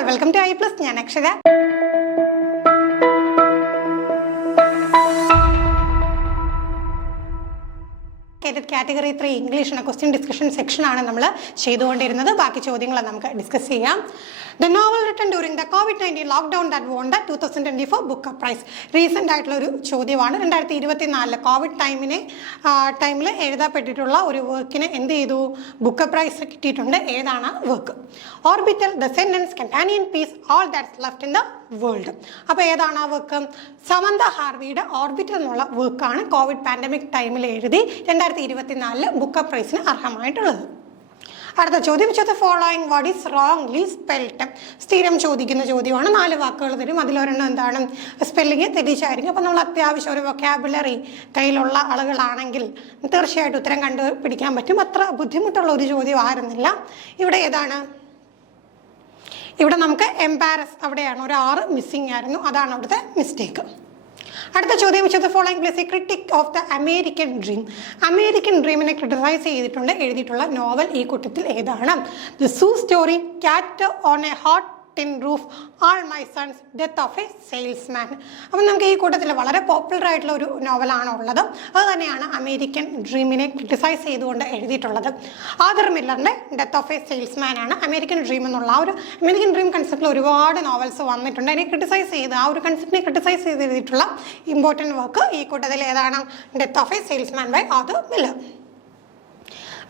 all, welcome to I+. ഞാൻ അക്ഷര. Category 3 English question discussion section ആണ് നമ്മൾ ചെയ്തുകൊണ്ടിരുന്നത്. ബാക്കി ചോദ്യങ്ങൾ നമുക്ക് ഡിസ്കസ് ചെയ്യാം. The novel written during the COVID-19 lockdown that won the 2024 Booker Prize. Recent ആയിട്ടുള്ള ഒരു ചോദ്യമാണ്. 2024 കോവിഡ് ടൈമിൽ എഴുതപ്പെട്ടിട്ടുള്ള ഒരു വർക്കിന് എന്ത് ചെയ്തു? ബുക്കർ പ്രൈസ് കിട്ടിയിട്ടുണ്ട്. ഏതാണ് work? Orbital, the sentence, companion piece, all that's left in the world. അപ്പോൾ ഏതാണ് ആ വർക്ക്? സമന്ത ഹാർവിയുടെ ഓർബിറ്റൽ എന്നുള്ള വർക്കാണ് കോവിഡ് പാൻഡമിക് ടൈമിൽ എഴുതി 2024 ബുക്കർ പ്രൈസിന് അർഹമായിട്ടുള്ളത്. അടുത്ത ചോദ്യം, following what is wrongly spelled. സ്ഥിരം ചോദിക്കുന്ന ചോദ്യമാണ്. 4 വാക്കുകൾ തരും. അതിലൊരെണ്ണം എന്താണ്? സ്പെല്ലിങ് തെറ്റിച്ചായിരിക്കും. അപ്പോൾ നമ്മൾ അത്യാവശ്യം ഒരു വൊക്കാബുലറി കയ്യിലുള്ള ആളുകളാണെങ്കിൽ തീർച്ചയായിട്ടും ഉത്തരം കണ്ടുപിടിക്കാൻ പറ്റും. അത്ര ബുദ്ധിമുട്ടുള്ള ഒരു ചോദ്യം ആയിരുന്നില്ല. ഇവിടെ ഏതാണ്? ഇവിടെ നമുക്ക് എംബാരസ്, അവിടെയാണ് ഒരു 6 മിസ്സിംഗ് ആയിരുന്നു. അതാണ് അവിടുത്തെ മിസ്റ്റേക്ക്. അടുത്ത ചോദ്യം, following plays a critique of the American dream. American ഡ്രീമിനെ ക്രിട്ടിസൈസ് ചെയ്തിട്ടുണ്ട് എഴുതിയിട്ടുള്ള നോവൽ ഈ കൂട്ടത്തിൽ ഏതാണ്? The zoo story, cat on a hot tin roof, all my sons, death of a salesman. അപ്പം നമുക്ക് ഈ കൂട്ടത്തിൽ വളരെ പോപ്പുലർ ആയിട്ടുള്ള ഒരു നോവലാണ് ഉള്ളത്. അത് തന്നെയാണ് അമേരിക്കൻ ഡ്രീമിനെ ക്രിട്ടിസൈസ് ചെയ്തുകൊണ്ട് എഴുതിയിട്ടുള്ളത്. ആദർ മില്ലറിൻ്റെ ഡെത്ത് ഓഫ് എ സെയിൽസ്മാൻ ആണ് അമേരിക്കൻ ഡ്രീം എന്നുള്ള ആ ഒരു അമേരിക്കൻ ഡ്രീം കൺസെപ്റ്റിൽ ഒരുപാട് നോവൽസ് വന്നിട്ടുണ്ട്. അതിനെ ക്രിട്ടിസൈസ് ചെയ്ത് ആ ഒരു കൺസെപ്റ്റിനെ ക്രിട്ടിസൈസ് ചെയ്ത് എഴുതിയിട്ടുള്ള ഇമ്പോർട്ടൻറ്റ് വർക്ക് ഈ കൂട്ടത്തിൽ ഏതാണ്? Death of a salesman by Arthur Miller.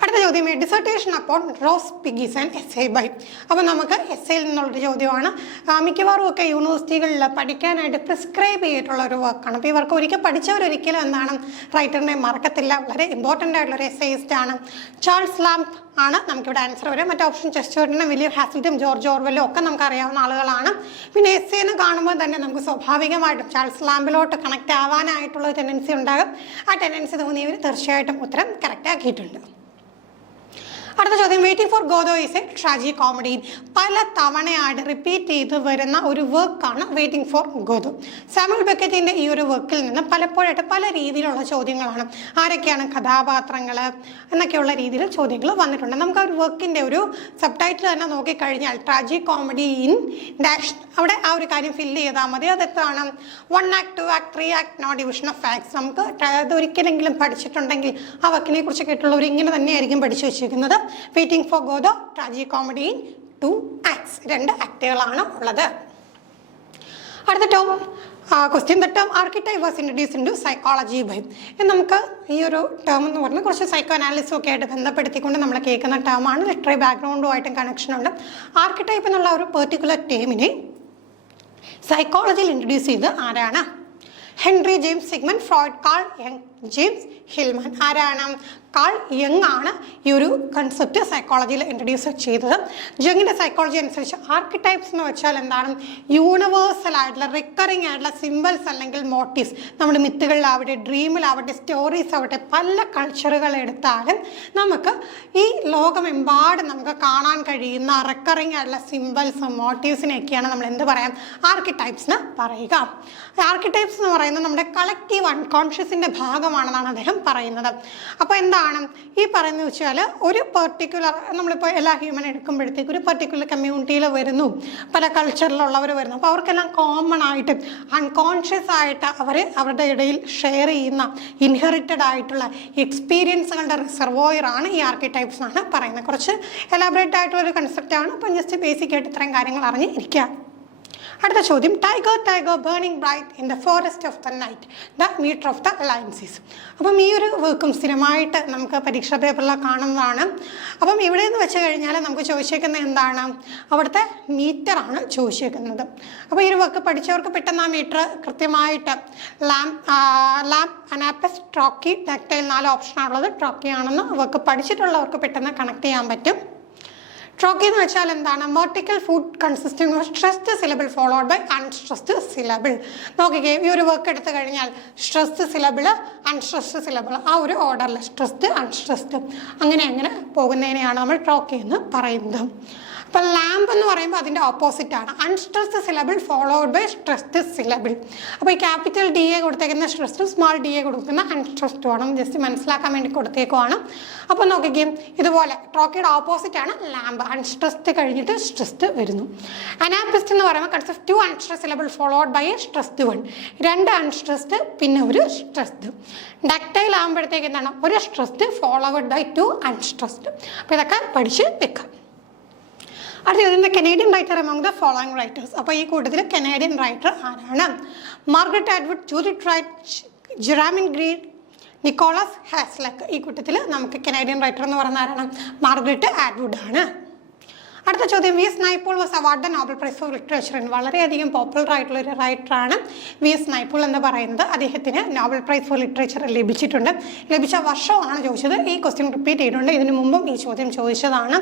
അടുത്ത ചോദ്യം, dissertation upon roast pigs and essay by. അപ്പോൾ നമുക്ക് എസ്സേയിൽ നിന്നുള്ളൊരു ചോദ്യമാണ്. മിക്കവാറും ഒക്കെ യൂണിവേഴ്സിറ്റികളിൽ പഠിക്കാനായിട്ട് പ്രിസ്ക്രൈബ് ചെയ്തിട്ടുള്ള ഒരു വർക്കാണ്. അപ്പോൾ ഈ വർക്ക് ഒരിക്കൽ പഠിച്ചവരൊരിക്കലും എന്താണ് റൈറ്ററിനെ മറക്കത്തില്ല. വളരെ ഇമ്പോർട്ടൻ്റ് ആയിട്ടുള്ളൊരു എസ്സേയിസ്റ്റ് ആണ്. ചാൾസ് ലാംബ് ആണ് നമുക്കിവിടെ ആൻസർ വരും. മറ്റേ ഓപ്ഷൻ ചെസ്റ്റർട്ടനും വില്യം ഹാസിൽറ്റും ജോർജ് ഓർവെല്ലും ഒക്കെ നമുക്ക് അറിയാവുന്ന ആളുകളാണ്. പിന്നെ എസ്സേന്ന് കാണുമ്പോൾ തന്നെ നമുക്ക് സ്വാഭാവികമായിട്ടും ചാൾസ് ലാംബിലോട്ട് കണക്റ്റ് ആവാനായിട്ടുള്ള ടെൻഡൻസി ഉണ്ടാകും. ആ ടെൻഡൻസി തോന്നിയവർ തീർച്ചയായിട്ടും ഉത്തരം കറക്റ്റ് ആക്കിയിട്ടുണ്ട്. അടുത്ത ചോദ്യം, waiting for Godot is a tragicomedy. പല തവണയായിട്ട് റിപ്പീറ്റ് ചെയ്ത് വരുന്ന ഒരു വർക്കാണ് വെയിറ്റിംഗ് ഫോർ ഗോദോ. സാമുവൽ ബെക്കറ്റിൻ്റെ ഈ ഒരു വർക്കിൽ നിന്ന് പലപ്പോഴായിട്ട് പല രീതിയിലുള്ള ചോദ്യങ്ങളാണ്. ആരൊക്കെയാണ് കഥാപാത്രങ്ങൾ എന്നൊക്കെയുള്ള രീതിയിൽ ചോദ്യങ്ങൾ വന്നിട്ടുണ്ട്. നമുക്ക് ആ ഒരു വർക്കിൻ്റെ ഒരു സബ് ടൈറ്റിൽ തന്നെ നോക്കിക്കഴിഞ്ഞാൽ ട്രാജി കോമഡി ഇൻ ഡാഷ്, അവിടെ ആ ഒരു കാര്യം ഫില്ല് ചെയ്താൽ മതി. അതെത്താണ്? 1 act 2 act 3 act, no division of facts. നമുക്ക് അതൊരിക്കലെങ്കിലും പഠിച്ചിട്ടുണ്ടെങ്കിൽ ആ വർക്കിനെ കുറിച്ച് കേട്ടുള്ളവർ ഇങ്ങനെ തന്നെയായിരിക്കും പഠിച്ചു വെച്ചിരിക്കുന്നത്. Waiting for Godot, tragicomedy in 2 acts, 2 ആക്ടുകളാണ് ഉള്ളത്. അടുത്ത question, the term archetype was introduced into psychology by. നമുക്ക് ഈ ഒരു ടേം എന്ന് പറഞ്ഞാൽ കുറച്ച് സൈക്കോ അനാലിസിസും ഒക്കെ ആയിട്ട് ബന്ധപ്പെടുത്തിക്കൊണ്ട് നമ്മൾ കേൾക്കുന്ന ടേമാണ്. ലിറ്റററി ബാക്ക്ഗ്രൗണ്ടുമായിട്ടും കണക്ഷൻ ഉണ്ട്. ആർക്കിടൈപ്പ് എന്നുള്ള ഒരു പെർട്ടിക്കുലർ ടേമിനെ സൈക്കോളജിയിൽ ഇൻട്രൊഡ്യൂസ് ചെയ്ത് ആരാണ്? Henry James Sigmund Freud, Carl യങ്, ജെയിംസ് ഹിൽമാൻ. ആരാണ്? കാൾ യങ് ആണ് ഈ ഒരു കൺസെപ്റ്റ് സൈക്കോളജിയിൽ ഇൻട്രൊഡ്യൂസ് ചെയ്തത്. ജങ്ങിൻ്റെ സൈക്കോളജി അനുസരിച്ച് ആർക്കിടൈപ്സ് എന്ന് വെച്ചാൽ എന്താണ്? യൂണിവേഴ്സൽ ആയിട്ടുള്ള റിക്കറിങ് ആയിട്ടുള്ള സിമ്പിൾസ് അല്ലെങ്കിൽ മോട്ടീവ്സ്. നമ്മുടെ മിത്തുകളിലാവട്ടെ, ഡ്രീമിലാവട്ടെ, സ്റ്റോറീസ് ആവട്ടെ, പല കൾച്ചറുകൾ എടുത്താലും നമുക്ക് ഈ ലോകമെമ്പാടും നമുക്ക് കാണാൻ കഴിയുന്ന റിക്കറിങ് ആയിട്ടുള്ള സിമ്പിൾസ്, മോട്ടീവ്സിനെയൊക്കെയാണ് നമ്മൾ എന്ത് പറയാം? ആർക്കിടൈപ്സ് എന്ന് പറയുക. ആർക്കിടൈപ്സ് എന്ന് പറയുന്നത് നമ്മുടെ കളക്റ്റീവ് അൺകോൺഷ്യസിൻ്റെ ഭാഗമാണെന്നാണ് അദ്ദേഹം പറയുന്നത്. അപ്പോൾ എന്താണ് ഈ പറയുന്നത് വെച്ചാൽ ഒരു പെർട്ടിക്കുലർ, നമ്മളിപ്പോൾ എല്ലാ ഹ്യൂമൻ എടുക്കുമ്പോഴത്തേക്കും ഒരു പെർട്ടിക്കുലർ കമ്മ്യൂണിറ്റിയിൽ വരുന്നു, പല കൾച്ചറിലുള്ളവർ വരുന്നു. അപ്പോൾ അവർക്കെല്ലാം കോമൺ ആയിട്ട് അൺകോൺഷ്യസ് ആയിട്ട് അവരുടെ ഇടയിൽ ഷെയർ ചെയ്യുന്ന ഇൻഹെറിറ്റഡ് ആയിട്ടുള്ള എക്സ്പീരിയൻസുകളുടെ റിസർവോയറാണ് ഈ ആർക്കിടൈപ്സ് എന്നാണ് പറയുന്നത്. കുറച്ച് എലാബറേറ്റ് ആയിട്ടുള്ളൊരു കൺസെപ്റ്റാണ്. അപ്പം ജസ്റ്റ് ബേസിക് ആയിട്ട് ഇത്രയും കാര്യങ്ങൾ അറിഞ്ഞിരിക്കുക. അടുത്ത ചോദ്യം, tiger tiger burning bright in the forest of the night, the metre of the alliances. അപ്പം ഈ ഒരു വർക്കും സ്ഥിരമായിട്ട് നമുക്ക് പരീക്ഷാ പേപ്പറിൽ കാണുന്നതാണ്. അപ്പം ഇവിടെ നിന്ന് വെച്ച് കഴിഞ്ഞാൽ നമുക്ക് ചോദിച്ചേക്കുന്നത് എന്താണ്? അവിടുത്തെ മീറ്ററാണ് ചോദിച്ചേക്കുന്നത്. അപ്പോൾ ഈ ഒരു വർക്ക് പഠിച്ചവർക്ക് പെട്ടെന്ന് ആ മീറ്റർ കൃത്യമായിട്ട് ലാംപ്, അനാപ്പസ്, ട്രോക്കി, ടാക്ടൈൽ 4 ഓപ്ഷനാണുള്ളത്. ട്രോക്കി ആണെന്ന് വർക്ക് പഠിച്ചിട്ടുള്ളവർക്ക് പെട്ടെന്ന് കണക്ട് ചെയ്യാൻ പറ്റും. ട്രോക്കി എന്ന് വെച്ചാൽ എന്താണ്? Vertical foot consisting of stressed syllable followed by unstressed syllable. നോക്കിക്കേ, ഈ ഒരു വർക്ക് എടുത്തു കഴിഞ്ഞാൽ സ്ട്രെസ്ഡ് സിലബിൾ, അൺസ്ട്രെസ്ഡ് സിലബിൾ, ആ ഒരു ഓർഡറിൽ സ്ട്രെസ്ഡ്, അൺസ്ട്രെസ്ഡ് അങ്ങനെ പോകുന്നതിനെയാണ് നമ്മൾ ട്രോക്കി എന്ന് പറയുന്നത്. അപ്പോൾ ലാമ്പ് എന്ന് പറയുമ്പോൾ അതിൻ്റെ ഓപ്പോസിറ്റ് ആണ്, unstressed syllable followed by stressed syllable. അപ്പോൾ ഈ ക്യാപിറ്റൽ ഡി എ കൊടുത്തേക്കുന്ന സ്ട്രെസ്ഡും സ്മാൾ ഡി എ കൊടുക്കുന്ന അൺസ്ട്രെസ്ഡും ആണ്, ജസ്റ്റ് മനസ്സിലാക്കാൻ വേണ്ടി കൊടുത്തേക്കുവാണ്. അപ്പോൾ നോക്കിക്കും, ഇതുപോലെ ട്രോക്കിയുടെ ഓപ്പോസിറ്റ് ആണ് ലാമ്പ്, അൺസ്ട്രെസ്ഡ് കഴിഞ്ഞിട്ട് സ്ട്രെസ്ഡ് വരുന്നു. അനാപ്പിസ്റ്റ് എന്ന് പറയുമ്പോൾ consist to unstressed syllable followed by a stressed one, 2 unstressed പിന്നെ ഒരു സ്ട്രെസ്ഡ്. ഡക്റ്റൈൽ ആകുമ്പോഴത്തേക്ക് എന്താണ്, ഒരു സ്ട്രെസ്ഡ് ഫോളോഡ് ബൈ 2 അൺസ്ട്രെസ്ഡ്. അപ്പോൾ ഇതൊക്കെ പഠിച്ച് വെക്കാം. അടുത്ത Canadian writer among the following writers. അപ്പോൾ ഈ കൂട്ടത്തിൽ കനേഡിയൻ റൈറ്റർ ആരാണ്? Margaret Atwood, Judith Wright, Jeremy Green, Nicholas Hasluck. ഈ കൂട്ടത്തിൽ നമുക്ക് കനേഡിയൻ റൈറ്റർ എന്ന് പറയുന്ന ആരാണ്? മാർഗരറ്റ് ആറ്റ്വുഡ് ആണ്. അടുത്ത ചോദ്യം, V S Naipaul was awarded the Nobel prize for literature. വളരെയധികം പോപ്പുലർ ആയിട്ടുള്ള ഒരു റൈറ്ററാണ് വി എസ് നൈപോൾ എന്ന് പറയുന്നത്. അദ്ദേഹത്തിന് നോബൽ പ്രൈസ് ഫോർ ലിറ്ററേച്ചർ ലഭിച്ചിട്ടുണ്ട്. ലഭിച്ച വർഷമാണ് ചോദിച്ചത്. ഈ ക്വസ്റ്റ്യൻ റിപ്പീറ്റ് ചെയ്തിട്ടുണ്ട്, ഇതിനു മുമ്പും ഈ ചോദ്യം ചോദിച്ചതാണ്.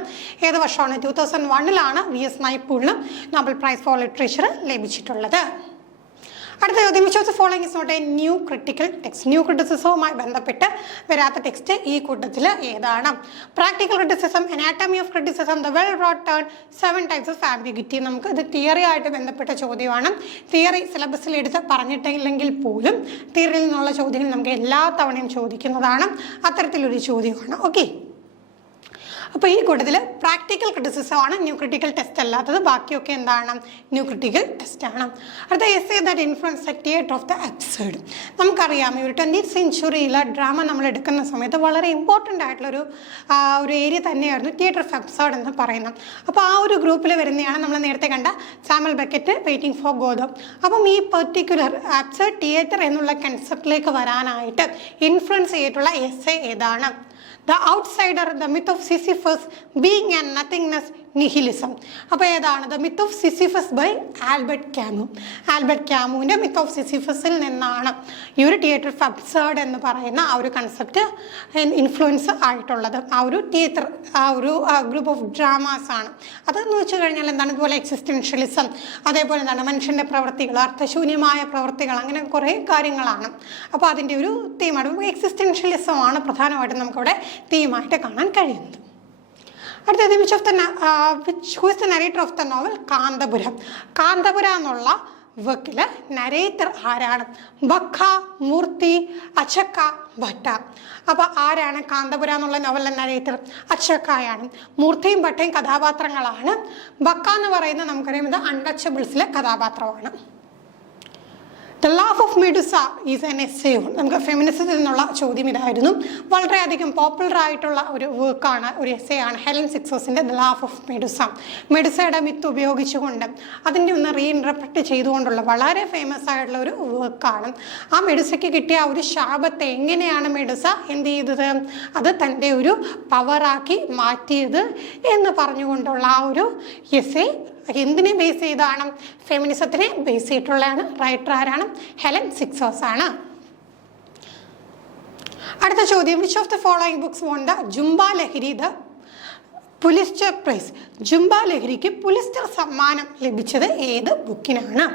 ഏത് വർഷമാണ്? 2001 വി എസ് നൈപോളിന് നോബൽ പ്രൈസ് ഫോർ ലിറ്ററേച്ചർ ലഭിച്ചിട്ടുള്ളത്. അടുത്ത ചോദ്യം, which of the following is not a new critical text. New ക്രിറ്റിസിസവുമായി ബന്ധപ്പെട്ട് വരാത്ത ടെക്സ്റ്റ് ഈ കൂട്ടത്തിൽ ഏതാണ്? Practical criticism, anatomy of criticism, the well wrought urn, 7 types of ambiguity. നമുക്ക് ഇത് തിയറി ആയിട്ട് ബന്ധപ്പെട്ട ചോദ്യമാണ്. തിയറി സിലബസിൽ എടുത്ത് പറഞ്ഞിട്ടില്ലെങ്കിൽ പോലും തിയറിയിൽ നിന്നുള്ള ചോദ്യങ്ങൾ നമുക്ക് എല്ലാ തവണയും ചോദിക്കുന്നതാണ്. അത്തരത്തിലൊരു ചോദ്യമാണ്. ഓക്കെ, അപ്പോൾ ഈ കൂട്ടത്തിൽ പ്രാക്ടിക്കൽ ക്രിറ്റിസിസം ആണ് ന്യൂ ക്രിട്ടിക്കൽ ടെസ്റ്റ് അല്ലാത്തത്. ബാക്കിയൊക്കെ എന്താണ്? ന്യൂ ക്രിട്ടിക്കൽ ടെസ്റ്റ് ആണ്. അടുത്ത essay that influence the theatre of the absurd. നമുക്കറിയാം ഈ ഒരു 20th സെഞ്ച്വറിയിലെ ഡ്രാമ നമ്മൾ എടുക്കുന്ന സമയത്ത് വളരെ ഇമ്പോർട്ടൻ്റ് ആയിട്ടുള്ളൊരു ഏരിയ തന്നെയായിരുന്നു തിയേറ്റർ ഓഫ് അബ്സേർഡ് എന്ന് പറയുന്നത്. അപ്പോൾ ആ ഒരു ഗ്രൂപ്പിൽ വരുന്നതാണ് നമ്മൾ നേരത്തെ കണ്ട Samuel Beckett, waiting for Godot. അപ്പം ഈ പെർട്ടിക്കുലർ അബ്സേർഡ് തിയേറ്റർ എന്നുള്ള കൺസെപ്റ്റിലേക്ക് വരാനായിട്ട് ഇൻഫ്ലുവൻസ് ചെയ്തിട്ടുള്ള എസ്സേ ഏതാണ്? The Outsider, The Myth of Sisyphus, Being and Nothingness, Nihilism. അപ്പോൾ ഏതാണ്? The myth of Sisyphus by Albert Camus. Albert ക്യാമുവിൻ്റെ മിത്ത് ഓഫ് സിസിഫസിൽ നിന്നാണ് ഈ ഒരു തിയേറ്റർ ഓഫ് അബ്സേർഡ് എന്ന് പറയുന്ന ആ ഒരു കൺസെപ്റ്റ് ഇൻഫ്ലുവൻസ് ആയിട്ടുള്ളത്. ആ ഒരു തിയേറ്റർ, ആ ഒരു ഗ്രൂപ്പ് ഓഫ് ഡ്രാമാസ് ആണ്. അതെന്ന് വെച്ച് കഴിഞ്ഞാൽ എന്താണ്? ഇതുപോലെ എക്സിസ്റ്റൻഷ്യലിസം, അതേപോലെ എന്താണ് മനുഷ്യൻ്റെ പ്രവൃത്തികൾ, അർത്ഥശൂന്യമായ പ്രവൃത്തികൾ, അങ്ങനെ കുറേ കാര്യങ്ങളാണ്. അപ്പോൾ അതിൻ്റെ ഒരു തീമാണ്. എക്സിസ്റ്റൻഷ്യലിസം ആണ് പ്രധാനമായിട്ടും നമുക്കവിടെ തീമായിട്ട് കാണാൻ കഴിയുന്നത്. അടുത്തത്, who is the narrator of the novel Kanthapuram. Kanthapura എന്നുള്ള വർക്കിൽ നരേറ്റർ ആരാണ്? ബക്ക, മൂർത്തി, അച്ചക്ക, ഭട്ട. അപ്പോൾ ആരാണ് കാന്തപുര എന്നുള്ള നോവലിലെ നരേറ്റർ? അച്ചക്കയാണ്. മൂർത്തിയും ഭട്ടയും കഥാപാത്രങ്ങളാണ്. ബക്ക എന്ന് പറയുന്നത് നമുക്കറിയാം ഇത് അൺടച്ചബിൾസിലെ കഥാപാത്രമാണ്. The laugh of Medusa is N essay. നമുക്ക് ഫെമിനിസത്തിൽ നിന്നുള്ള ചോദ്യം ഇതായിരുന്നു. വളരെയധികം പോപ്പുലർ ആയിട്ടുള്ള ഒരു വർക്കാണ്, ഒരു എസ്സേ ആണ് ഹെലൻ സിക്സേഴ്സിൻ്റെ ദ ലാഫ് ഓഫ് മെഡുസ. മെഡുസയുടെ മിത്ത് ഉപയോഗിച്ചുകൊണ്ട് അതിൻ്റെ ഒന്ന് റീഇൻറ്റർപ്രറ്റ് ചെയ്തുകൊണ്ടുള്ള വളരെ ഫേമസ് ആയിട്ടുള്ള ഒരു വർക്കാണ്. ആ മെഡുസയ്ക്ക് കിട്ടിയ ആ ഒരു ശാപത്തെ എങ്ങനെയാണ് മെഡുസ എന്ത് ചെയ്തത്? അത് തൻ്റെ ഒരു പവറാക്കി മാറ്റിയത് എന്ന് പറഞ്ഞുകൊണ്ടുള്ള ആ ഒരു എസ്സേ എന്തിനെ ബേസ് ചെയ്താണ്? ഫെമിനിസത്തിനെ ബേസ് ചെയ്തിട്ടുള്ളതാണ്. റൈറ്റർ ആരാണ്? ഹെലൻ സിക്സേഴ്സ് ആണ്. അടുത്ത ചോദ്യം, which of the following books won the Jhumpa Lahiri the Pulitzer prize. Jhumpa ലഹരിക്ക് പുലിസ്റ്റർ സമ്മാനം ലഭിച്ചത് ഏത് ബുക്കിനാണ്?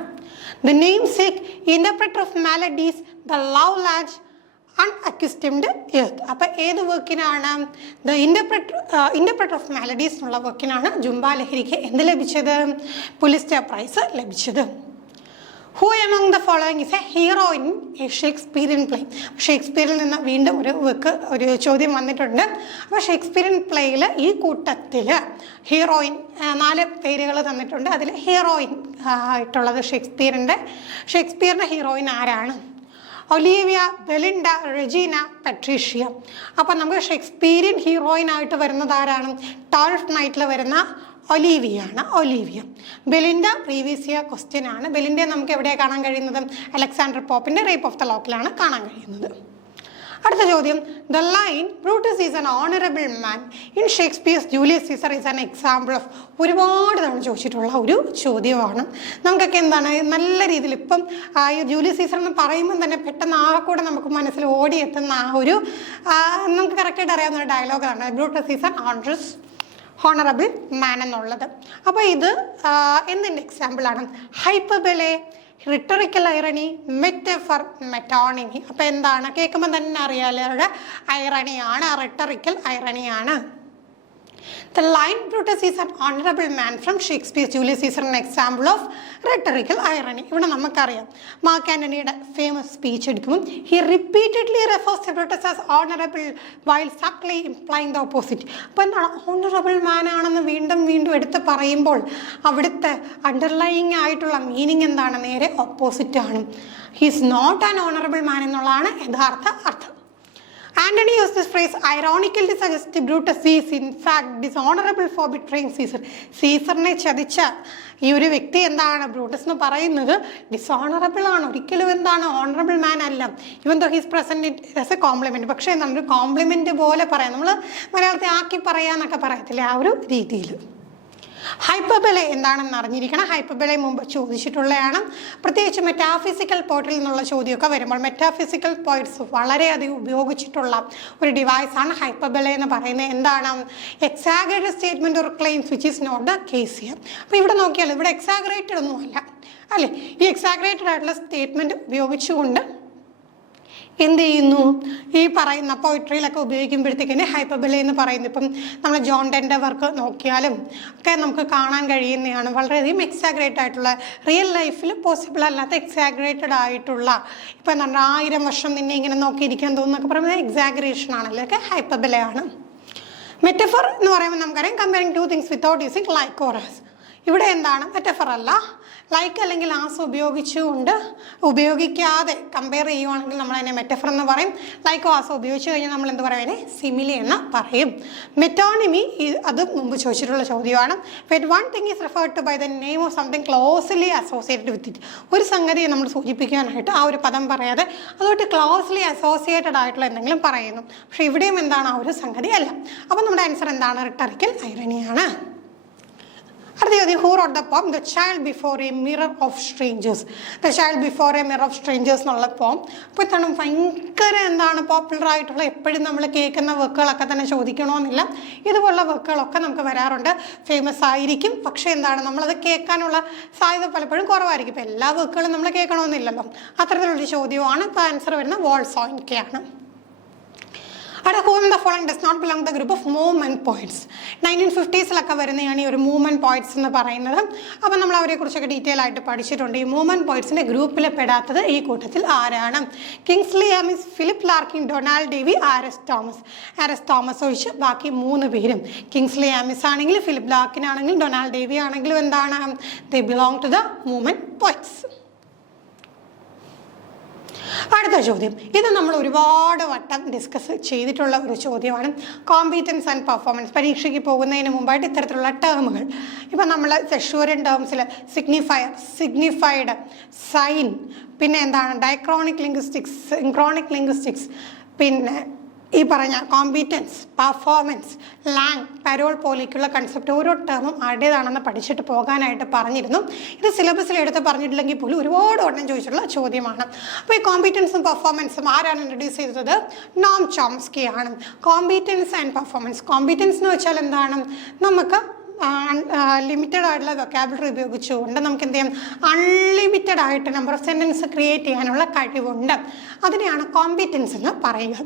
The namesake, interpreter of maladies, the lowland, unaccustomed earth. അപ്പം ഏത് വർക്കിനാണ്? ദ ഇന്റർപ്രറ്റർ ഓഫ് മാലഡീസ് എന്നുള്ള വർക്കിനാണ് ജുംബ ലഹരിക്ക് എന്ത് ലഭിച്ചത്? പുലിസ്റ്റർ പ്രൈസ് ലഭിച്ചത്. Who among the following is a hero in a Shakespearean play. ഷേക്സ്പിയറിൽ നിന്ന് വീണ്ടും ഒരു ചോദ്യം വന്നിട്ടുണ്ട്. അപ്പോൾ ഷേക്സ്പിയറിയൻ പ്ലേയിൽ ഈ കൂട്ടത്തിൽ ഹീറോയിൻ 4 പേരുകൾ തന്നിട്ടുണ്ട്. അതിൽ ഹീറോയിൻ ആയിട്ടുള്ളത് ഷേക്സ്പിയറിൻ്റെ ഹീറോയിൻ ആരാണ്? Olivia, Belinda, Regina, Patricia. അപ്പം നമുക്ക് ഷേക്സ്പിയറിയൻ ഹീറോയിൻ ആയിട്ട് വരുന്നത് ആരാണ്? ട്വൽത്ത് നൈറ്റിൽ വരുന്ന Olivia. Belinda previous year question ആണ്. ബെലിൻഡയെ നമുക്ക് എവിടെയാണ് കാണാൻ കഴിയുന്നത്? അലക്സാണ്ടർ പോപ്പിൻ്റെ റേപ്പ് ഓഫ് ദ ലോക്കിലാണ് കാണാൻ കഴിയുന്നത്. അടുത്ത ചോദ്യം, the line Brutus is an honourable man in Shakespeare's Julius Caesar is an example of. ഒരുപാട് തവണ ചോദിച്ചിട്ടുള്ള ഒരു ചോദ്യമാണ്. നമുക്കൊക്കെ എന്താണ് നല്ല രീതിയിൽ ഇപ്പം ജൂലിയസ് സീസർ എന്ന് പറയുമ്പോൾ തന്നെ പെട്ടെന്ന് ആ കൂടെ നമുക്ക് മനസ്സിൽ ഓടിയെത്തുന്ന ആ ഒരു നമുക്ക് കറക്റ്റായിട്ട് അറിയാവുന്ന ഒരു ഡയലോഗാണ് ബ്രൂട്ടസ് ഈസ് ആൻ ഹോണറബിൾ മാൻ എന്നുള്ളത്. അപ്പോൾ ഇത് എന്തിൻ്റെ എക്സാമ്പിളാണ്? ഹൈപ്പർബലെ, റിട്ടറിക്കൽ ഐറണി, മെറ്റഫർ, മെറ്റോണിമി. അപ്പോൾ എന്താണ്? കേൾക്കുമ്പോൾ തന്നെ അറിയാലോ ഐറണിയാണ്, റിട്ടറിക്കൽ ഐറണിയാണ്. The line Brutus is an honorable man from Shakespeare's Julius Caesar an example of rhetorical irony. ഇവിടെ നമുക്കറിയാം മാർക്ക് ആന്റണിയുടെ ഫേമസ് സ്പീച്ച് എടുക്കുമ്പോൾ he repeatedly refers to Brutus as honorable while subtly implying the opposite. അപ്പോൾ എന്താണ് honorable man ആണെന്ന് വീണ്ടും വീണ്ടും എടുത്ത് പറയുമ്പോൾ അവിടുത്തെ അണ്ടർലൈങ് ആയിട്ടുള്ള മീനിങ് എന്താണ്? നേരെ ഓപ്പോസിറ്റ് ആണ്. he is not an honorable man എന്നുള്ളതാണ് യഥാർത്ഥ അർത്ഥം. Antony used this phrase ironically to suggest Brutus is in fact dishonorable for betraying Caesar. സീസറിനെ ചതിച്ച ഈ ഒരു വ്യക്തി എന്താണ് ബ്രൂട്ടസ് എന്ന് പറയുന്നത് ഡിസോണറബിൾ ആണ്, ഒരിക്കലും എന്താണ് ഓണറബിൾ മാൻ അല്ല. Even though he's present it as a compliment. പക്ഷേ എന്താണ് ഒരു കോംപ്ലിമെന്റ് പോലെ പറയാം, നമ്മൾ മലയാളത്തിൽ ആക്കി പറയാന്നൊക്കെ പറയത്തില്ലേ, ആ ഒരു രീതിയിൽ. ഹൈപ്പർബലെ എന്താണെന്ന് അറിഞ്ഞിരിക്കണം. ഹൈപ്പർബലെ മുമ്പ് ചോദിച്ചിട്ടുള്ളതാണ്. പ്രത്യേകിച്ച് മെറ്റാഫിസിക്കൽ പോയിന്റിൽ നിന്നുള്ള ചോദ്യമൊക്കെ വരുമ്പോൾ മെറ്റാഫിസിക്കൽ പോയിന്റ്സ് വളരെയധികം ഉപയോഗിച്ചിട്ടുള്ള ഒരു ഡിവൈസാണ് ഹൈപ്പർബലെ എന്ന് പറയുന്നത്. എന്താണ്? Exaggerated statement or claims which is not the case here. അപ്പോൾ ഇവിടെ നോക്കിയാൽ ഇവിടെ എക്സാഗ്രേറ്റഡ് ഒന്നുമല്ല അല്ലേ. ഈ എക്സാഗ്രേറ്റഡ് ആയിട്ടുള്ള സ്റ്റേറ്റ്മെന്റ് ഉപയോഗിച്ചുകൊണ്ട് എന്ത് ചെയ്യുന്നു? ഈ പറയുന്ന പോയിട്രിയിലൊക്കെ ഉപയോഗിക്കുമ്പോഴത്തേക്കിന് ഹൈപ്പർബലെ എന്ന് പറയുന്നത്. ഇപ്പം നമ്മൾ ജോൺ ഡെൻ്റെ വർക്ക് നോക്കിയാലും ഒക്കെ നമുക്ക് കാണാൻ കഴിയുന്നതാണ്. വളരെയധികം എക്സാഗ്രേറ്റഡ് ആയിട്ടുള്ള, റിയൽ ലൈഫിൽ പോസിബിൾ അല്ലാത്ത എക്സാഗ്രേറ്റഡ് ആയിട്ടുള്ള, ഇപ്പം എന്താണ് 1000 വർഷം നിന്നെ ഇങ്ങനെ നോക്കിയിരിക്കാൻ തോന്നുന്നൊക്കെ പറയുന്നത് എക്സാഗ്രേഷൻ ആണല്ലോ, ഒക്കെ ഹൈപ്പർബലയാണ്. മെറ്റഫർ എന്ന് പറയുമ്പോൾ നമുക്കറിയാം comparing two things without using like or as. ഇവിടെ എന്താണ്? മെറ്റഫർ അല്ല, ലൈക്ക് അല്ലെങ്കിൽ ആസ് ഉപയോഗിക്കാതെ കമ്പയർ ചെയ്യുവാണെങ്കിൽ നമ്മൾ അതിനെ മെറ്റഫർ എന്ന് പറയും. ലൈക്കോ ആസോ ഉപയോഗിച്ച് കഴിഞ്ഞാൽ നമ്മൾ എന്ത് പറയും? അതിനെ സിമിലി എന്ന് പറയും. മെറ്റോണിമി അത് മുമ്പ് ചോദിച്ചിട്ടുള്ള ചോദ്യമാണ്. When one thing is referred to by the name of something closely associated with it. ഒരു സംഗതിയെ നമ്മൾ സൂചിപ്പിക്കാനായിട്ട് ആ ഒരു പദം പറയാതെ അതുകൊണ്ട് ക്ലോസ്ലി അസോസിയേറ്റഡ് ആയിട്ടുള്ള എന്തെങ്കിലും പറയുന്നു. പക്ഷേ ഇവിടെയും എന്താണ്? ആ ഒരു സംഗതി അല്ല. അപ്പം നമ്മുടെ ആൻസർ എന്താണ്? റിട്ടറിക്കൽ ഐറണിയാണ്. അടുത്ത ചോദ്യം, who wrote the poem the child before A mirror of strangers. The child before A mirror of strangers എന്നുള്ള പോം. അപ്പോൾ ഇതാണ് ഭയങ്കര എന്താണ് പോപ്പുലർ ആയിട്ടുള്ള, എപ്പോഴും നമ്മൾ കേൾക്കുന്ന വർക്കുകളൊക്കെ തന്നെ ചോദിക്കണമെന്നില്ല. ഇതുപോലുള്ള വർക്കുകളൊക്കെ നമുക്ക് വരാറുണ്ട്, ഫേമസ് ആയിരിക്കും. പക്ഷേ എന്താണ് നമ്മളത് കേൾക്കാനുള്ള സാധ്യത പലപ്പോഴും കുറവായിരിക്കും. ഇപ്പോൾ എല്ലാ വർക്കുകളും നമ്മൾ കേൾക്കണമെന്നില്ലല്ലോ. അത്തരത്തിലുള്ളൊരു ചോദ്യമാണ്. ഇപ്പോൾ ആൻസർ വരുന്ന വോൾസോയിൻകെയാണ്. At home, the following does not belong to the group of movement poets. 1950s വരുന്നതാണ് ഈ ഒരു മൂവ്മെന്റ് പോയിറ്റ്സ് എന്ന് പറയുന്നത്. അപ്പം നമ്മൾ അവരെക്കുറിച്ചൊക്കെ ഡീറ്റെയിൽ ആയിട്ട് പഠിച്ചിട്ടുണ്ട്. ഈ മൂവ്മെന്റ് പോയിറ്റ്സിന്റെ ഗ്രൂപ്പിൽ പെടാത്തത് ഈ കൂട്ടത്തിൽ ആരാണ്? Kingsley Amis, Philip Larkin, Donald Davie, R S Thomas. R S Thomas ഒഴിച്ച് ബാക്കി 3 പേരും, കിങ്സ്ലി ആമിസ് ആണെങ്കിൽ, ഫിലിപ്പ് ലാർക്കിൻ ആണെങ്കിലും, ഡൊണാൾഡ് ഡേവി ആണെങ്കിലും എന്താണ്? They belong to the movement poets. അടുത്ത ചോദ്യം, ഇത് നമ്മൾ ഒരുപാട് വട്ടം ഡിസ്കസ് ചെയ്തിട്ടുള്ള ഒരു ചോദ്യമാണ്. Competence and performance. പരീക്ഷയ്ക്ക് പോകുന്നതിന് മുമ്പായിട്ട് ഇത്തരത്തിലുള്ള ടേമുകൾ ഇപ്പം നമ്മൾ സെഷ്വറിയൻ ടേംസിൽ സിഗ്നിഫയർ, സിഗ്നിഫൈഡ്, സൈൻ, പിന്നെ എന്താണ് ഡയക്രോണിക് ലിംഗ്വിസ്റ്റിക്സ്, സിൻക്രോണിക് ലിംഗ്വിസ്റ്റിക്സ്, പിന്നെ ഈ പറഞ്ഞ കോമ്പീറ്റൻസ്, പെർഫോമൻസ്, ലാങ്, പരോൾ പോലെയൊക്കെയുള്ള കൺസെപ്റ്റ് ഓരോ ടേമും ആരുടേതാണെന്ന് പഠിച്ചിട്ട് പോകാനായിട്ട് പറഞ്ഞിരുന്നു. ഇത് സിലബസിൽ എടുത്ത് പറഞ്ഞിട്ടില്ലെങ്കിൽ പോലും ഒരുപാട് വട്ടം ചോദിച്ചിട്ടുള്ള ചോദ്യമാണ്. അപ്പോൾ ഈ കോമ്പീറ്റൻസും പെർഫോമൻസും ആരാണ് ഇൻട്രൊഡ്യൂസ് ചെയ്തത്? നോം ചോംസ്കി ആണ്. Competence and performance. കോമ്പീറ്റൻസ് എന്ന് വെച്ചാൽ എന്താണ്? നമുക്ക് ലിമിറ്റഡ് ആയിട്ടുള്ള വൊക്കാബുലറി ഉപയോഗിച്ചുകൊണ്ട് നമുക്ക് എന്ത് ചെയ്യാം? അൺലിമിറ്റഡ് ആയിട്ട് നമ്പർ ഓഫ് സെൻറ്റൻസ് ക്രിയേറ്റ് ചെയ്യാനുള്ള കഴിവുണ്ട്. അതിനെയാണ് കോമ്പീറ്റൻസ് എന്ന് പറയുക.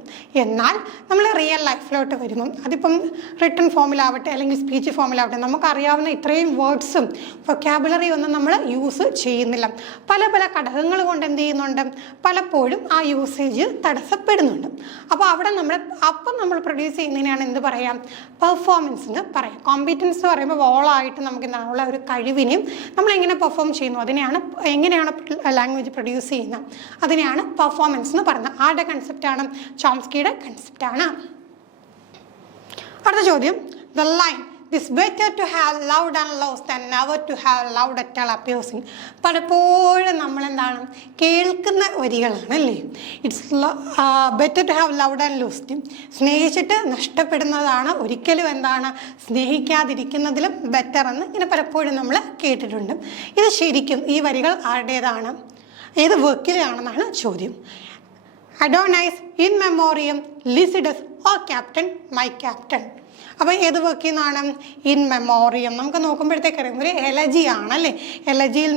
എന്നാൽ നമ്മൾ റിയൽ ലൈഫിലോട്ട് വരുമ്പം അതിപ്പം റിട്ടൺ ഫോമിലാവട്ടെ അല്ലെങ്കിൽ സ്പീച്ച് ഫോമിലാവട്ടെ നമുക്കറിയാവുന്ന ഇത്രയും വേർഡ്സും വൊക്കാബുലറി ഒന്നും നമ്മൾ യൂസ് ചെയ്യുന്നില്ല. പല പല ഘടകങ്ങൾ കൊണ്ട് എന്ത് ചെയ്യുന്നുണ്ട്? പലപ്പോഴും ആ യൂസേജ് തടസ്സപ്പെടുന്നുണ്ട്. അപ്പോൾ അവിടെ നമ്മൾ പ്രൊഡ്യൂസ് ചെയ്യുന്നതിനാണ് എന്ത് പറയാം? പെർഫോമൻസ് എന്ന് പറയാം. കോമ്പീറ്റൻസ് എന്ന് പറയുമ്പോൾ ഓളായിട്ട് നമുക്ക് എന്താണ് ഒരു കഴിവിനെയും നമ്മൾ എങ്ങനെ പെർഫോം ചെയ്യുന്നു എങ്ങനെയാണ് ലാംഗ്വേജ് പ്രൊഡ്യൂസ് ചെയ്യുന്നത് അതിനെയാണ് പെർഫോമൻസ് എന്ന് പറയുന്നത്. ആരുടെ കൺസെപ്റ്റാണ്? ചോംസ്കിയുടെ കൺസെപ്റ്റാണ്. അടുത്ത ചോദ്യം, the line "It's better to have loved and lost than never to have loved at all" അപ്യൂസിങ്. പലപ്പോഴും നമ്മളെന്താണ് കേൾക്കുന്ന വരികളാണ് അല്ലേ? It's better to have loved and lost. സ്നേഹിച്ചിട്ട് നഷ്ടപ്പെടുന്നതാണ് ഒരിക്കലും എന്താണ് സ്നേഹിക്കാതിരിക്കുന്നതിലും ബെറ്റർ എന്ന് ഇങ്ങനെ പലപ്പോഴും നമ്മൾ കേട്ടിട്ടുണ്ട്. ഇത് ശരിക്കും ഈ വരികൾ ആരുടേതാണ്? ഏത് വർക്കിലാണെന്നാണ് ചോദ്യം. Adonais, in memoriam, Lycidas, O captain, my captain. അപ്പോൾ ഏത് വർക്കിൽ നിന്നാണ്? In memoriam. നമുക്ക് നോക്കുമ്പോഴത്തേക്ക് അറിയാം ഒരു എലജിയാണല്ലേ, എലജിയിൽ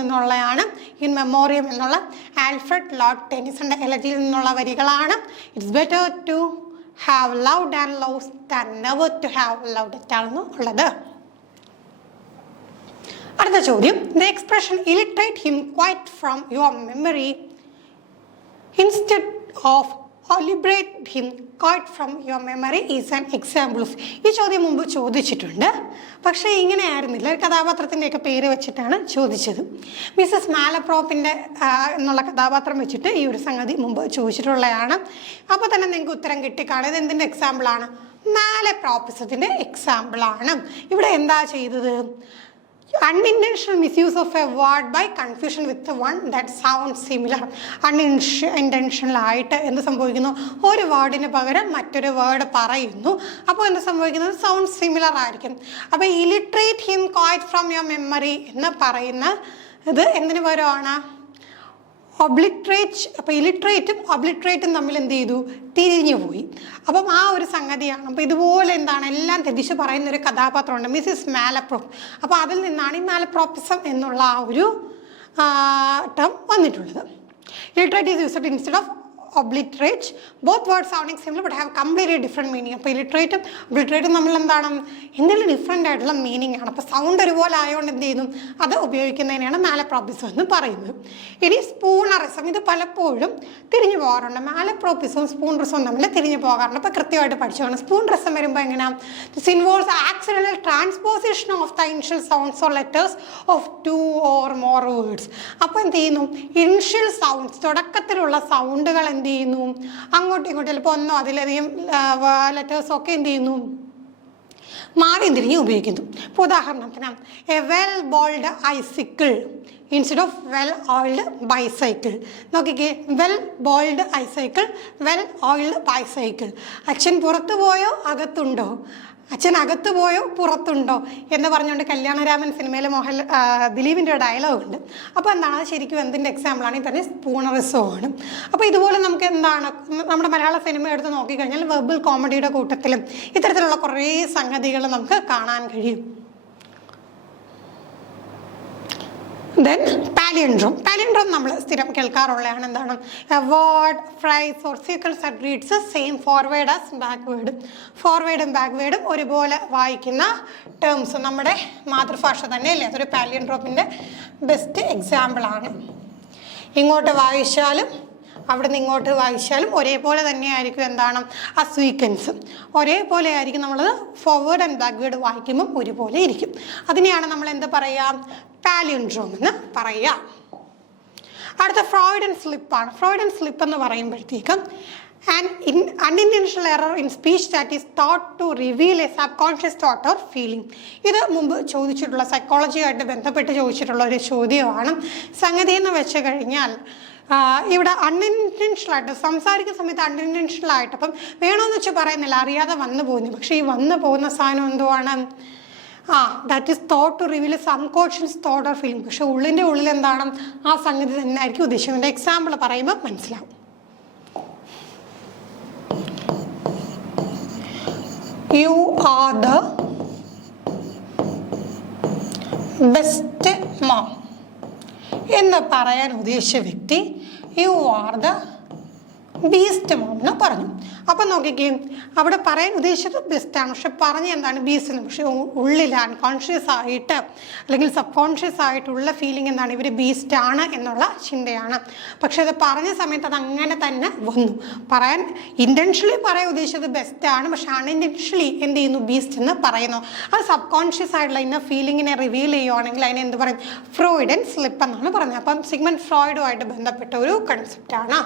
നിന്നുള്ളതാണ് ഇൻ മെമ്മോറിയം എന്നുള്ള ആൽഫ്രഡ് ലോർഡ് ടെന്നിസന്റെ എലജിയിൽ നിന്നുള്ള വരികളാണ്. It's better to have loved and lost than never to have loved ഇട്ടാണ് ഉള്ളത്. അടുത്ത ചോദ്യം, the expression illiterate him quite from your memory instead of liberate him quite from your memory is an example of. ഈ ചോദ്യം മുമ്പ് ചോദിച്ചിട്ടുണ്ട്, പക്ഷേ ഇങ്ങനെ ആയിരുന്നില്ല, കഥാപാത്രത്തിൻ്റെയൊക്കെ പേര് വെച്ചിട്ടാണ് ചോദിച്ചത്. മിസ്സസ് മാലപ്രോപ്പിൻ്റെ എന്നുള്ള കഥാപാത്രം വെച്ചിട്ട് ഈ ഒരു സംഗതി മുമ്പ് ചോദിച്ചിട്ടുള്ളതാണ്. അപ്പോൾ തന്നെ നിങ്ങൾക്ക് ഉത്തരം കിട്ടിക്കാണും. ഇത് എന്തിൻ്റെ എക്സാമ്പിളാണ്? മാലപ്രോപ്പിസത്തിൻ്റെ എക്സാമ്പിളാണ്. ഇവിടെ എന്താ ചെയ്തത്? Unintentional misuse of a word by confusion with the one that sounds similar. Unintentional ആയിട്ട് എന്ത് സംഭവിക്കുന്നു? ഒരു വേർഡിന് പകരം മറ്റൊരു വേർഡ് പറയുന്നു. അപ്പോൾ എന്ത് സംഭവിക്കുന്നത്? സൗണ്ട് സിമിലർ ആയിരിക്കും. അപ്പോൾ illiterate him quite from your memory എന്ന് പറയുന്ന ഇത് എന്തിനു പകരമാണ്? ഒബ്ലിട്രേറ്റ്. അപ്പോൾ ഇലിട്രേറ്റും ഒബ്ലിട്രേറ്റും തമ്മിൽ എന്ത് ചെയ്തു? തിരിഞ്ഞു പോയി. അപ്പം ആ ഒരു സംഗതിയാണ്. അപ്പോൾ ഇതുപോലെ എന്താണ് എല്ലാം തെറ്റിച്ച് പറയുന്നൊരു കഥാപാത്രമുണ്ട്, മിസ്സിസ് മാലപ്രോപ്പ്. അപ്പോൾ അതിൽ നിന്നാണ് ഈ മാലപ്രോപ്പിസം എന്നുള്ള ആ ഒരു ടേം വന്നിട്ടുള്ളത്. Illiterate is used instead of obliterate, both words sounding similar but have completely different meaning. അപ്പോൾ ഇലിട്രേറ്റും ഒബ്ലിട്രേറ്റും നമ്മൾ എന്താണ് എന്തെങ്കിലും ഡിഫറെൻ്റ് ആയിട്ടുള്ള മീനിങ് ആണ്. അപ്പോൾ സൗണ്ട് ഒരുപോലെ ആയതുകൊണ്ട് എന്ത് ചെയ്യുന്നു? അത് ഉപയോഗിക്കുന്നതിനാണ് മാലപ്രോപ്പിസം എന്ന് പറയുന്നത്. ഇനി സ്പൂണറിസം, ഇത് പലപ്പോഴും തിരിഞ്ഞു പോകാറുണ്ട്. മാലപ്രോപ്പിസവും സ്പൂണറിസവും തമ്മിൽ തിരിഞ്ഞു പോകാറുണ്ട്. അപ്പോൾ കൃത്യമായിട്ട് പഠിച്ചോണം. സ്പൂണറിസം വരുമ്പോൾ എങ്ങനെയാണ്? This involves accidental transposition of the initial sounds or letters of 2 or more words. അപ്പോൾ എന്ത് ചെയ്യുന്നു? ഇനിഷ്യൽ സൗണ്ട്സ്, തുടക്കത്തിലുള്ള സൗണ്ടുകൾ എന്ത് ചെയ്യുന്നു? അങ്ങോട്ടും ഇങ്ങോട്ടും ചിലപ്പോൾ ഒന്നോ അതിലധികം ലെറ്റേഴ്സൊക്കെ എന്ത് ചെയ്യുന്നു? മാറി തിരിഞ്ഞ് ഉപയോഗിക്കുന്നു. ഇപ്പോൾ ഉദാഹരണത്തിന് a well boiled icicle instead of well oiled bicycle. നോക്കിക്കേ, well boiled icicle, well oiled bicycle. അച്ഛൻ പുറത്തു പോയോ അകത്തുണ്ടോ? അച്ഛൻ അകത്ത് പോയോ പുറത്തുണ്ടോ എന്ന് പറഞ്ഞുകൊണ്ട് കല്യാണരാമൻ സിനിമയിലെ ദിലീപിൻ്റെ ഡയലോഗ് ഉണ്ട്. അപ്പോൾ എന്താണ് അത് ശരിക്കും എന്തിൻ്റെ എക്സാമ്പിളാണ്? ഈ പറഞ്ഞ സ്പൂണറിസമാണ്. അപ്പോൾ ഇതുപോലെ നമുക്ക് എന്താണ് നമ്മുടെ മലയാള സിനിമ എടുത്ത് നോക്കിക്കഴിഞ്ഞാൽ വെർബൽ കോമഡിയുടെ കൂട്ടത്തിലും ഇത്തരത്തിലുള്ള കുറേ സംഗതികൾ നമുക്ക് കാണാൻ കഴിയും. Then palindrome. പാലിയൻഡ്രോം നമ്മൾ സ്ഥിരം കേൾക്കാറുള്ളതാണ്. എന്താണ്? A word, phrase or sequence that reads same forward as backward. ഫോർവേഡും ബാക്ക്വേർഡും ഒരുപോലെ വായിക്കുന്ന ടേംസ് നമ്മുടെ മാതൃഭാഷ തന്നെയല്ലേ? അതൊരു പാലിയൻഡ്രോമിൻ്റെ ബെസ്റ്റ് എക്സാമ്പിളാണ്. ഇങ്ങോട്ട് വായിച്ചാലും അവിടെ നിന്ന് ഇങ്ങോട്ട് വായിച്ചാലും ഒരേപോലെ തന്നെയായിരിക്കും എന്താണ് ആ സീക്വൻസ്, ഒരേപോലെ ആയിരിക്കും. നമ്മളത് ഫോർവേഡ് ആൻഡ് ബാക്ക്വേർഡ് വായിക്കുമ്പം ഒരുപോലെ ഇരിക്കും. അതിനെയാണ് നമ്മൾ എന്ത് പറയാം? പാലിയൻഡ്രോം എന്ന് പറയുക. അടുത്ത ഫ്രോയിഡൻ സ്ലിപ്പാണ്. ഫ്രോയിഡൻ സ്ലിപ്പ് എന്ന് പറയുമ്പോഴത്തേക്കും an unintentional error in speech that is thought to reveal a subconscious thought or feeling. ഇത് മുമ്പ് ചോദിച്ചിട്ടുള്ള സൈക്കോളജിയായിട്ട് ബന്ധപ്പെട്ട് ചോദിച്ചിട്ടുള്ള ഒരു ചോദ്യമാണ്. സംഗതി എന്ന് വെച്ച് കഴിഞ്ഞാൽ ഇവിടെ അൺഇൻറ്റൻഷണൽ ആയിട്ട് സംസാരിക്കുന്ന സമയത്ത് അൺഇൻറ്റൻഷണൽ ആയിട്ട്, അപ്പം വേണമെന്ന് വെച്ച് പറയുന്നില്ല, അറിയാതെ വന്നു പോകുന്നു. പക്ഷേ ഈ വന്നു പോകുന്ന സാധനം എന്തുവാണ്? That is thought to reveal some conscious thought or feeling. പക്ഷെ ഉള്ളിൻ്റെ ഉള്ളിൽ എന്താണ് ആ സംഗതി തന്നെ ആയിരിക്കും ഉദ്ദേശിക്കുന്നത്. എക്സാമ്പിൾ പറയുമ്പോൾ മനസ്സിലാവും. You are the best mom എന്ന് പറയാൻ ഉദ്ദേശിച്ച വ്യക്തി you are the beast mom എന്ന് പറഞ്ഞു. അപ്പം നോക്കിക്കേ, അവിടെ പറയാൻ ഉദ്ദേശിച്ചത് ബെസ്റ്റാണ്, പക്ഷെ പറഞ്ഞ എന്താണ്? ബീസ്റ്റ് എന്ന്. പക്ഷെ ഉള്ളിൽ അൺകോൺഷ്യസ് ആയിട്ട് അല്ലെങ്കിൽ സബ് കോൺഷ്യസ് ആയിട്ടുള്ള ഫീലിംഗ് എന്താണ്? ഇവർ ബീസ്റ്റ് ആണ് എന്നുള്ള ചിന്തയാണ്. പക്ഷെ അത് പറഞ്ഞ സമയത്ത് അത് അങ്ങനെ തന്നെ വന്നു. പറയാൻ ഇൻറ്റൻഷനലി പറയാൻ ഉദ്ദേശിച്ചത് ബെസ്റ്റാണ്, പക്ഷെ അൺഇൻറ്റൻഷനലി എന്ത് ചെയ്യുന്നു? ബീസ്റ്റ് എന്ന് പറയുന്നു. അത് സബ് കോൺഷ്യസ് ആയിട്ടുള്ള ഇന്ന ഫീലിങ്ങിനെ റിവീൽ ചെയ്യുവാണെങ്കിൽ അതിനെ എന്ത് പറയും? ഫ്രോയിഡൻ സ്ലിപ്പ് എന്നാണ് പറഞ്ഞത്. അപ്പം സിഗ്മണ്ട് ഫ്രോയിഡുമായിട്ട് ബന്ധപ്പെട്ട ഒരു കൺസെപ്റ്റാണ്.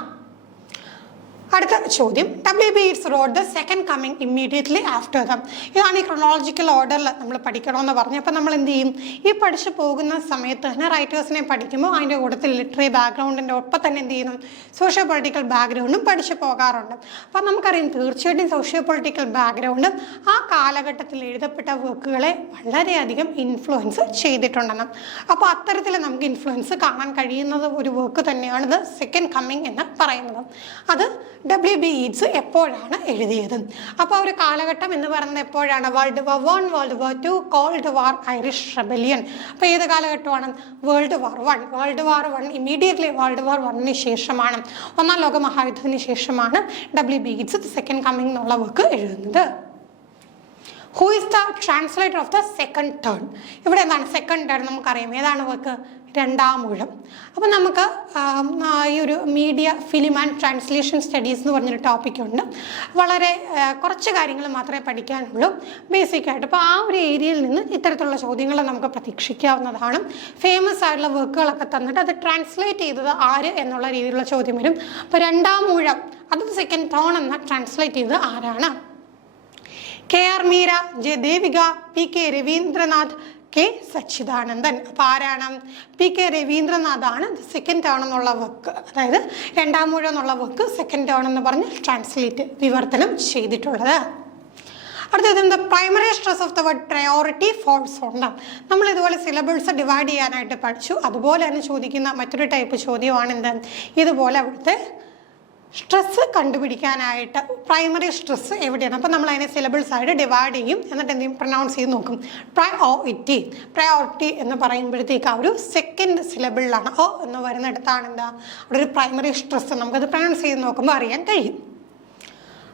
അടുത്ത ചോദ്യം, W.B. Yeats wrote the second coming immediately after them. ഇതാണ് ഈ ക്രൊണോളജിക്കൽ ഓർഡറിൽ നമ്മൾ പഠിക്കണമെന്ന് പറഞ്ഞു. അപ്പം നമ്മൾ എന്ത് ചെയ്യും? ഈ പഠിച്ചു പോകുന്ന സമയത്ത് തന്നെ റൈറ്റേഴ്സിനെ പഠിക്കുമ്പോൾ അതിൻ്റെ കൂട്ടത്തിൽ ലിറ്റററി ബാക്ക്ഗ്രൗണ്ടിൻ്റെ ഒപ്പം തന്നെ എന്ത് ചെയ്യുന്നു? സോഷ്യോ പൊളിറ്റിക്കൽ ബാക്ക്ഗ്രൗണ്ടും പഠിച്ചു പോകാറുണ്ട്. അപ്പം നമുക്കറിയാം തീർച്ചയായിട്ടും സോഷ്യോ പൊളിറ്റിക്കൽ ബാക്ക്ഗ്രൗണ്ടും ആ കാലഘട്ടത്തിൽ എഴുതപ്പെട്ട വർക്കുകളെ വളരെയധികം ഇൻഫ്ലുവൻസ് ചെയ്തിട്ടുണ്ടെന്ന്. അപ്പോൾ അത്തരത്തിൽ നമുക്ക് ഇൻഫ്ലുവൻസ് കാണാൻ കഴിയുന്നത് ഒരു വർക്ക് തന്നെയാണ് ദ സെക്കൻഡ് കമ്മിങ് എന്ന് പറയുന്നത്. അത് WB യീറ്റ്സ് എപ്പോഴാണ് എഴുതിയത്? അപ്പോൾ ഒരു കാലഘട്ടം എന്ന് പറയുന്നത് എപ്പോഴാണ്? World war 1, world war 2, called വാർ, ഐറിഷ് റെബലിയൻ. അപ്പോൾ ഏത് കാലഘട്ടമാണ്? World war 1. World war 1 immediately world war 1 ശേഷമാണ്, ഒന്നാം ലോക മഹായുദ്ധത്തിന് ശേഷമാണ് WB യീറ്റ്സ് സെക്കൻഡ് കമ്മിങ് എന്നുള്ള വർക്ക് എഴുതുന്നത്. Who is the translator of the second turn? ഇവിടെ എന്താണ് സെക്കൻഡ് ടേൺ? നമുക്കറിയാം ഏതാണ് വർക്ക്? രണ്ടാം ഊഴം. അപ്പം നമുക്ക് ഈ ഒരു media film and translation studies എന്ന് പറഞ്ഞൊരു ടോപ്പിക്കുണ്ട്. വളരെ കുറച്ച് കാര്യങ്ങൾ മാത്രമേ പഠിക്കാനുള്ളൂ ബേസിക്കായിട്ട്. അപ്പോൾ ആ ഒരു ഏരിയയിൽ നിന്ന് ഇത്തരത്തിലുള്ള ചോദ്യങ്ങൾ നമുക്ക് പ്രതീക്ഷിക്കാവുന്നതാണ്. ഫേമസ് ആയിട്ടുള്ള വർക്കുകളൊക്കെ തന്നിട്ട് അത് ട്രാൻസ്ലേറ്റ് ചെയ്തത് ആര് എന്നുള്ള രീതിയിലുള്ള ചോദ്യം വരും. അപ്പോൾ രണ്ടാം ഊഴം അത് സെക്കൻഡ് ടേൺ എന്ന ട്രാൻസ്ലേറ്റ് ചെയ്തത് ആരാണ്? KR Meera, J Devika, PK Ravindranath, K Sachidanandan. അപ്പോൾ ആരാണ്? PK രവീന്ദ്രനാഥാണ് സെക്കൻഡ് ടേൺ എന്നുള്ള വർക്ക്, അതായത് രണ്ടാം ഊഴം എന്നുള്ള വർക്ക് സെക്കൻഡ് ടേൺ എന്ന് പറഞ്ഞ് വിവർത്തനം ചെയ്തിട്ടുള്ളത്. അടുത്തത് primary stress of the word priority falls on. നമ്മൾ ഇതുപോലെ സിലബിൾസ് ഡിവൈഡ് ചെയ്യാനായിട്ട് പഠിച്ചു. അതുപോലെ തന്നെ ചോദിക്കുന്ന മറ്റൊരു ടൈപ്പ് ചോദ്യമാണ് എന്ത്? ഇതുപോലെ അവിടുത്തെ സ്ട്രെസ് കണ്ടുപിടിക്കാനായിട്ട് പ്രൈമറി സ്ട്രെസ് എവിടെയാണ്. അപ്പോൾ നമ്മൾ അതിനെ സിലബിൾസ് ആയിട്ട് ഡിവൈഡ് ചെയ്യും, എന്നിട്ട് എന്തെങ്കിലും പ്രൊനൗൺസ് ചെയ്ത് നോക്കും. പ്രയോറിറ്റി എന്ന് പറയുമ്പോഴത്തേക്ക് ആ ഒരു സെക്കൻഡ് സിലബിളിലാണ് ഓ എന്ന് വരുന്നിടത്താണ് എന്താ അവിടെ ഒരു പ്രൈമറി സ്ട്രെസ്. നമുക്കത് പ്രൊനൗൺസ് ചെയ്ത് നോക്കുമ്പോൾ അറിയാൻ കഴിയും.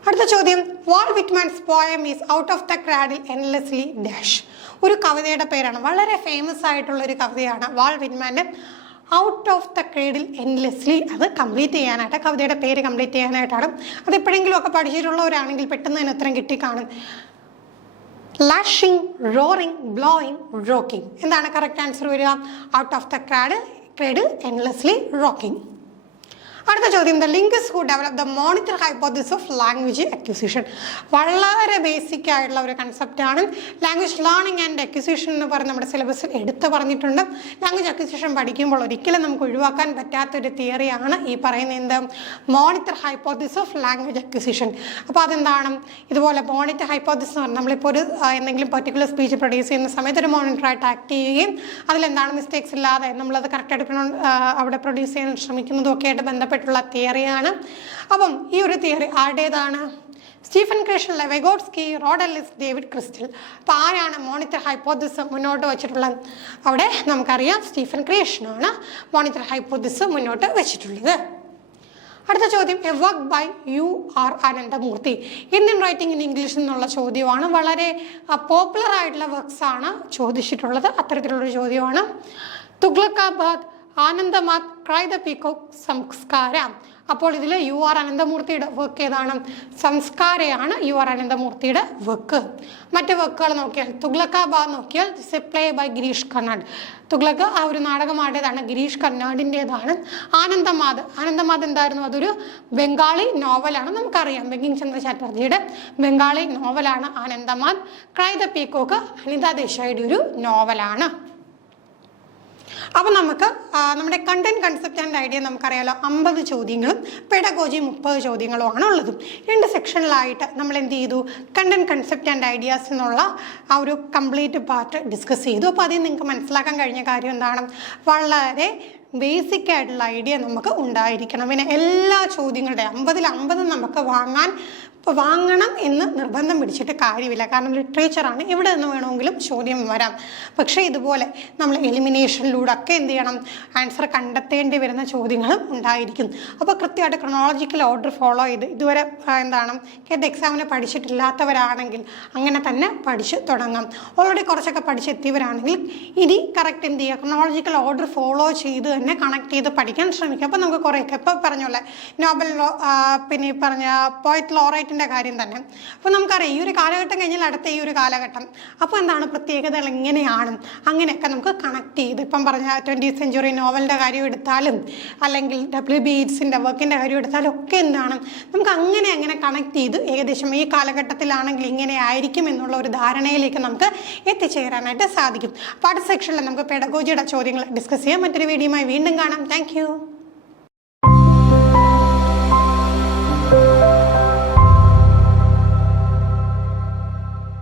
അടുത്ത ചോദ്യം, Walt Whitman's poem is out of the cradle endlessly dash. ഒരു കവിതയുടെ പേരാണ്, വളരെ ഫേമസ് ആയിട്ടുള്ള ഒരു കവിതയാണ് വാൾ വിറ്റ്മാൻ്റെ out of the cradle endlessly. അത് കംപ്ലീറ്റ് ചെയ്യാനായിട്ട്, കവിതയുടെ പേര് കംപ്ലീറ്റ് ചെയ്യാനായിട്ടാണ്. അത് എപ്പോഴെങ്കിലും ഒക്കെ പഠിച്ചിട്ടുള്ളവരാണെങ്കിൽ പെട്ടെന്ന് തന്നെ ഉത്തരം കിട്ടിക്കാണും. Lashing, roaring, blowing, rocking. എന്താണ് കറക്റ്റ് ആൻസർ വരിക? Out of the cradle endlessly rocking. അടുത്ത ചോദ്യം, the linguist who develop the monitor hypothesis of language acquisition. വളരെ ബേസിക് ആയിട്ടുള്ള ഒരു കൺസെപ്റ്റാണ്. ലാംഗ്വേജ് ലേണിംഗ് ആൻഡ് അക്വിസിഷൻ എന്ന് പറഞ്ഞ് നമ്മുടെ സിലബസിൽ എടുത്തു പറഞ്ഞിട്ടുണ്ട്. ലാംഗ്വേജ് അക്വിസിഷൻ പഠിക്കുമ്പോൾ ഒരിക്കലും നമുക്ക് ഒഴിവാക്കാൻ പറ്റാത്തൊരു തിയറിയാണ് ഈ പറയുന്ന എന്ത്? Monitor hypothesis of language acquisition. അപ്പോൾ അതെന്താണ്? ഇതുപോലെ മോണിറ്റർ ഹൈപ്പോത്തിസിസ് എന്ന് പറഞ്ഞാൽ നമ്മളിപ്പോൾ ഒരു എന്തെങ്കിലും പെർട്ടിക്കുലർ സ്പീച്ച് പ്രൊഡ്യൂസ് ചെയ്യുന്ന സമയത്ത് ഒരു മോണിറ്ററായിട്ട് ആക്ട് ചെയ്യുകയും അതിലെന്താണ് മിസ്റ്റേക്സ് ഇല്ലാതെ നമ്മളത് കറക്റ്റായിട്ട് അവിടെ പ്രൊഡ്യൂസ് ചെയ്യാൻ ശ്രമിക്കുന്നതും ഒക്കെ ആയിട്ട് ബന്ധപ്പെട്ടുള്ള തിയറിയാണ്. അപ്പം ഈ ഒരു തിയറി ആരുടേതാണ്? Stephen Krashen, Vygotsky, Rod Ellis, David Crystal. അപ്പോൾ ആരാണ് മോണിറ്റർ ഹൈപ്പോത്തിസിസ് മുന്നോട്ട് വെച്ചിട്ടുള്ളത്? അവിടെ നമുക്കറിയാം സ്റ്റീഫൻ ക്രീഷനാണ് മോണിറ്റർ ഹൈപ്പോത്തിസിസ് മുന്നോട്ട് വെച്ചിട്ടുള്ളത്. അടുത്ത ചോദ്യം, a work by UR Ananthamurthy. Indian writing in English എന്നുള്ള ചോദ്യമാണ്. വളരെ പോപ്പുലർ ആയിട്ടുള്ള വർക്ക്സ് ആണ് ചോദിച്ചിട്ടുള്ളത്. അത്തരത്തിലുള്ളൊരു ചോദ്യമാണ്. തുഗ്ലക്കാബാദ്, ആനന്ദമാത്, ക്രൈ ദ പീകോക്ക്, സംസ്കാര. അപ്പോൾ ഇതിൽ UR അനന്തമൂർത്തിയുടെ വർക്ക് ഏതാണ്? സംസ്കാരയാണ് UR അനന്തമൂർത്തിയുടെ വർക്ക്. മറ്റ് വർക്കുകൾ നോക്കിയാൽ തുഗ്ലക്കാബാദ് നോക്കിയാൽ പ്ലേ ബൈ ഗിരീഷ് കർണാഡ്. തുഗ്ലക്ക് ആ ഒരു നാടകമാടേതാണ്, ഗിരീഷ് കർണാഡിൻ്റെതാണ്. ആനന്ദമാത് എന്തായിരുന്നു? അതൊരു ബംഗാളി നോവലാണ്. നമുക്കറിയാം ബങ്കിം ചന്ദ്ര ചാറ്റർജിയുടെ ബംഗാളി നോവലാണ് ആനന്ദമാത്. ക്രൈ ദ പീകോക്ക് അനിത ദേശായിയുടെ ഒരു നോവലാണ്. അപ്പോൾ നമുക്ക് നമ്മുടെ കണ്ടന്റ് കൺസെപ്റ്റ് ആൻഡ് ഐഡിയ നമുക്കറിയാലോ 50 ചോദ്യങ്ങളും പെഡഗോജി 30 ചോദ്യങ്ങളുമാണ് ഉള്ളതും. 2 സെക്ഷനിലായിട്ട് നമ്മൾ എന്ത് ചെയ്തു? കണ്ടന്റ് കൺസെപ്റ്റ് ആൻഡ് ഐഡിയാസ് എന്നുള്ള ആ ഒരു കംപ്ലീറ്റ് പാർട്ട് ഡിസ്കസ് ചെയ്തു. അപ്പോൾ അതിൽ നിങ്ങൾക്ക് മനസ്സിലാക്കാൻ കഴിഞ്ഞ കാര്യം എന്താണ്? വളരെ ബേസിക് ആയിട്ടുള്ള ഐഡിയ നമുക്ക് ഉണ്ടായിരിക്കണം. പിന്നെ എല്ലാ ചോദ്യങ്ങളുടെ 50ൽ 50 നമുക്ക് വാങ്ങണം എന്ന് നിർബന്ധം പിടിച്ചിട്ട് കാര്യമില്ല. കാരണം ലിറ്ററേച്ചറാണ്, എവിടെ നിന്ന് വേണമെങ്കിലും ചോദ്യം വരാം. പക്ഷേ ഇതുപോലെ നമ്മൾ എലിമിനേഷനിലൂടെ ഒക്കെ എന്ത് ചെയ്യണം? ആൻസർ കണ്ടെത്തേണ്ടി വരുന്ന ചോദ്യങ്ങളും ഉണ്ടായിരിക്കും. അപ്പോൾ കൃത്യമായിട്ട് ക്രൊണോളജിക്കൽ ഓർഡർ ഫോളോ ചെയ്ത് ഇതുവരെ കേട്ട് എക്സാമിന് പഠിച്ചിട്ടില്ലാത്തവരാണെങ്കിൽ അങ്ങനെ തന്നെ പഠിച്ച് തുടങ്ങാം. ഓൾറെഡി കുറച്ചൊക്കെ പഠിച്ചെത്തിയവരാണെങ്കിൽ ഇനി കറക്റ്റ് എന്ത് ചെയ്യുക? ക്രൊണോളജിക്കൽ ഓർഡർ ഫോളോ ചെയ്ത് തന്നെ കണക്ട് ചെയ്ത് പഠിക്കാൻ ശ്രമിക്കുക. അപ്പോൾ നമുക്ക് കുറേയൊക്കെ ഇപ്പോൾ പറഞ്ഞോളെ നോബൽ പിന്നെ ഈ പറഞ്ഞ പോയറ്റ് ലോറൈറ്റ് കാര്യം തന്നെ. അപ്പോൾ നമുക്കറിയാം ഈ ഒരു കാലഘട്ടം കഴിഞ്ഞാൽ അടുത്ത ഈ ഒരു കാലഘട്ടം. അപ്പോൾ എന്താണ് പ്രത്യേകതകൾ, എങ്ങനെയാണ് അങ്ങനെയൊക്കെ നമുക്ക് കണക്ട് ചെയ്ത് ഇപ്പം പറഞ്ഞ 20th സെഞ്ച്വറി നോവലിൻ്റെ കാര്യം എടുത്താലും അല്ലെങ്കിൽ WB യീറ്റ്സിൻ്റെ വർക്കിൻ്റെ കാര്യം എടുത്താലും ഒക്കെ എന്താണ് നമുക്ക് അങ്ങനെ കണക്ട് ചെയ്ത് ഏകദേശം ഈ കാലഘട്ടത്തിലാണെങ്കിൽ ഇങ്ങനെ ആയിരിക്കും എന്നുള്ള ഒരു ധാരണയിലേക്ക് നമുക്ക് എത്തിച്ചേരാനായിട്ട് സാധിക്കും. അപ്പോൾ അടുത്ത സെക്ഷനിൽ നമുക്ക് പെഡഗോജിയുടെ ചോദ്യങ്ങൾ ഡിസ്കസ് ചെയ്യാം. മറ്റൊരു വീഡിയോയുമായി വീണ്ടും കാണാം. താങ്ക്